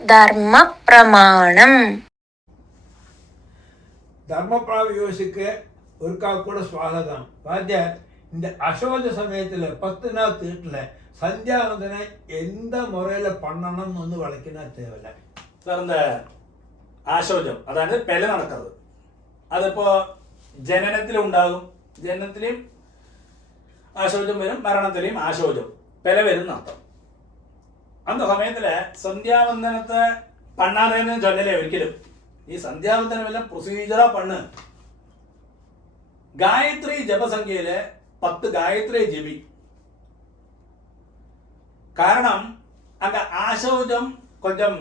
ധർമ്മ പ്രമാണം. ധർമ്മപ്രാവയോസിക്ക് ഒരിക്കൽ സ്വാഗതം. വാദ്യാർ இந்த அசோஜ சமயத்தில் 10 நாள் தீட்டில் சந்தியாவந்தனை எந்த முறையில் பண்ணணும்னு ஒன்று வளைக்கினா தேவையில்லை சார். இந்த ஆசோஜம் அதாவது பெல நடக்கிறது, അതിപ്പോ ജനനത്തിലും ഉണ്ടാകും, ജനനത്തിലെയും ആശോചം വരും, മരണത്തിലെയും ആശോചം പെല വരും അർത്ഥം. அந்த സമയത്തില് സന്ധ്യാവന്ദനത്തെ പണ്ണാതെന്ന് ചൊല്ലലേ ഒരിക്കലും. ഈ സന്ധ്യാവന്ദനം എല്ലാം പ്രൊസീജറാ പണ്ണ്. ഗായത്രി ജപസംഖ്യയില് 10 ഗായത്രി ജപി. കാരണം அங்க ஆசோஜம் கொஞ்சம்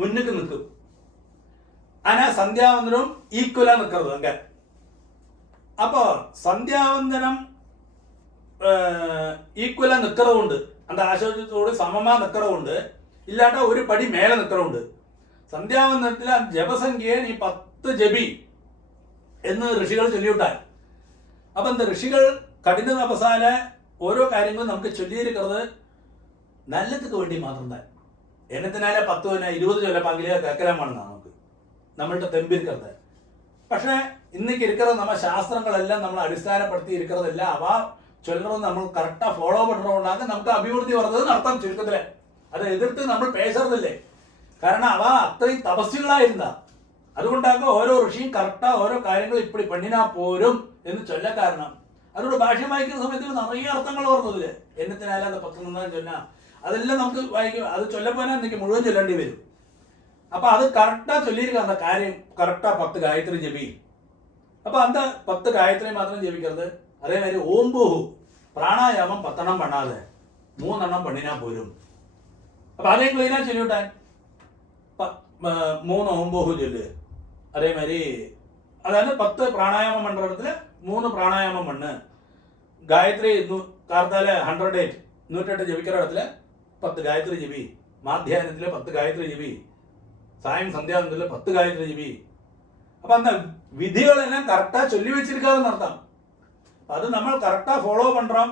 முன்னுக்கு நிற்கும். ஆனா சந்தியாவந்தனம் ஈக்குவலா நிற்கிறது அங்க. அப்போ சந்தியாவந்தனம் ஈக்குவலா நிற்கிறதுண்டு, அந்த ஆசோஜத்தோடு சமமா நிற்கிறதுண்டு, இல்லாட்டா ஒரு படி மேல நிற்கிறதுண்டு. സന്ധ്യാവന്ദനത്തിൽ ജപസംഖ്യയെ നീ 10 ജപി എന്ന് ഋഷികൾ ചൊല്ലിവിട്ടാൽ. അപ്പൊ എന്താ ഋഷികൾ കഠിന തപസാല ഓരോ കാര്യങ്ങളും നമുക്ക് ചൊല്ലിയിരിക്കുന്നത് നല്ലതുക്ക് വേണ്ടി മാത്രം തന്നെ. എന്നത്തിനാലെ 10 20 ചൊല്ലപ്പാങ്കില് കേൾക്കലാമാണ് നമുക്ക് നമ്മളുടെ തെമ്പിരിക്കുന്നത്. പക്ഷെ ഇന്നേക്ക് ഇരിക്കുന്നത് നമ്മ ശാസ്ത്രങ്ങളെല്ലാം നമ്മൾ അടിസ്ഥാനപ്പെടുത്തി ഇരിക്കുന്നതെല്ലാം അവ ചൊല്ലുന്നത് നമ്മൾ കറക്റ്റാ ഫോളോ പറ്റുന്നതുകൊണ്ടാണ് നമുക്ക് അഭിവൃദ്ധി പറഞ്ഞത് നടത്താം. ചുരുക്കത്തില് അത് എതിർത്ത് നമ്മൾ പേശറുന്നില്ലേ, കാരണം അവ അത്രയും തപസ്സുകളായിരുന്ന. അതുകൊണ്ടാണ് ഓരോ ഋഷിയും കറക്റ്റാ ഓരോ കാര്യങ്ങൾ ഇപ്പടി പെണ്ണിനാ പോരും എന്ന് ചൊല്ല കാരണം. അതുകൊണ്ട് ഭാഷ്യം വായിക്കുന്ന സമയത്ത് നിറയെ അർത്ഥങ്ങൾ പറഞ്ഞതില്ലേ, എന്നത്തിനാലും അത് 10 ചൊല്ല അതെല്ലാം നമുക്ക് വായിക്കും. അത് ചൊല്ലപ്പോനാ എനിക്ക് മുഴുവൻ ചൊല്ലേണ്ടി വരും. അപ്പൊ അത് കറക്റ്റാ ചൊല്ലിയിരിക്കുന്ന കാര്യം കറക്റ്റാ 10 ഗായത്രി ജപി. അപ്പൊ അന്ത 10 ഗായത്രി മാത്രം ജപിക്കരുത്. അതേമാതിരി ഓംബോഹു പ്രാണായാമം 10 പണ്ണാതെ 3 പെണ്ണിനാ പോരും. അപ്പൊ അതേ ക്ലീനാ ചൊല്ലിവിട്ടാൻ 3 ഓംബോഹു ചൊല്ല്. അതേമാതിരി അതായത് 10 പ്രാണായാമം പണ്ടിടത്തില് 3 പ്രാണായാമം പണ്ണ്. ഗായത്രി കാർത്താല് 108 108 ജപിക്കുന്ന ഇടത്തില് 10 ഗായത്രി ജപി. മാധ്യാഹ്നത്തില് 10 ഗായത്രി ജപി. സായം സന്ധ്യാവന്തത്തില് 10 ഗായത്രി ജപി. അപ്പൊ എന്താ വിധികളെല്ലാം കറക്റ്റാ ചൊല്ലി വെച്ചിരിക്കാതെ നടത്താം. അത് നമ്മൾ കറക്റ്റാ ഫോളോ പண்றோം.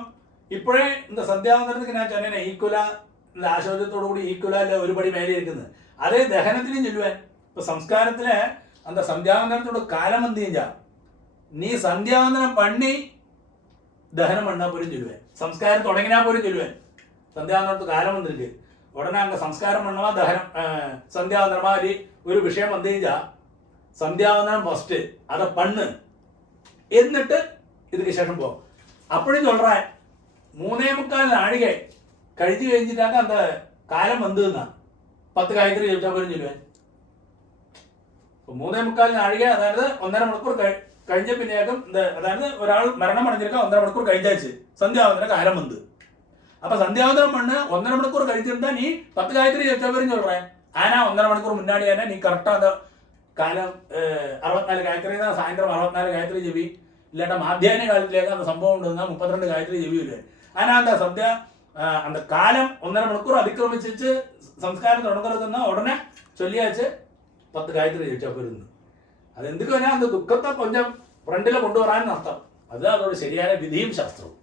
ഇപ്പോഴേ இந்த സന്ധ്യാവന്തനത്തിന് ഞാൻ ചൊല്ലിനെ ഈക്വല ആശോചത്തോടു കൂടി ഈക്വല അല്ല ഒരു പടി മേലെ ഇരിക്കുന്നത്. അതേ ദഹനത്തിനും ചൊല്ലുവാൻ. ഇപ്പൊ സംസ്കാരത്തില് அந்த സന്ധ്യാവന്തനത്തോട് കാലം എന്ത് ചെയ്യാ, നീ സന്ധ്യാവന്തനം പണ്ണി ദഹനം പണ്ണാ പോലും ചൊല്ലുവാൻ. സംസ്കാരം തുടങ്ങിനാ പോലും ചൊല്ലുവാൻ. സന്ധ്യാവന്തനത്ത് കാലം വന്നിருக்கு ഉടനെ അങ്ങ് സംസ്കാരം പണ്ണവാ ദഹനം സന്ധ്യാവന്തനമാരി ഒരു വിഷയം വന്നു കഴിഞ്ഞാൽ സന്ധ്യാവന്തനം ഫസ്റ്റ് അത് പണ്ണ്, എന്നിട്ട് ഇതിന് ശേഷം പോ. അപ്പോഴും ചൊല്ലാ 3:45 നാഴിക കഴിച്ചു കഴിഞ്ഞിട്ടാണ് അന്ത കാലം വന്നു നിന്നാ 10 ഗായത്രി ജപിച്ചാൽ പോലും ചൊല്ലുവാൻ. 3:45 നാഴിക അതായത് 1.5 മണിക്കൂർ കഴിഞ്ഞ പിന്നെയാക്കും. അതായത് ഒരാൾ മരണം അടഞ്ഞിരിക്കാം 1.5 മണിക്കൂർ കഴിച്ചു സന്ധ്യാവന്തന കാലം വന്ന്. അപ്പൊ സന്ധ്യാവന്തനം പണ്ണ് 1.5 മണിക്കൂർ കഴിച്ചിരുന്നാ നീ 10 ഗായത്രി ജപിച്ചാൽ പോലും ചൊല്ലേ. ആനാ 1.5 മണിക്കൂർ മുന്നാടി ആനാ നീ കറക്റ്റാ കാലം 64 ഗായത്രി സായന്ത്രം 64 ഗായത്രി ജപി. ഇല്ലാട്ട മാധ്യാഹ്ന കാലത്തിലേക്ക് அந்த സംഭവം ഉണ്ടെന്നാ 32 ഗായത്രി ജപിയില്ലേ. ആനാ എന്താ സന്ധ്യ அந்த കാലം 1.5 മണിക്കൂർ അതിക്രമിച്ച് സംസ്കാരം തുടങ്ങുന്ന ഉടനെ ചൊല്ലിയാച്ച് 10 ഗായത്രി ജപിച്ചാൽ പോരുന്നു. അതെന്തൊക്കെ വരാ അന്ത ദുഃഖത്തെ കൊഞ്ചം ഫ്രണ്ടില് കൊണ്ടുവരാൻ അർത്ഥം. അത് അതോട് ശരിയായ വിധിയും ശാസ്ത്രവും.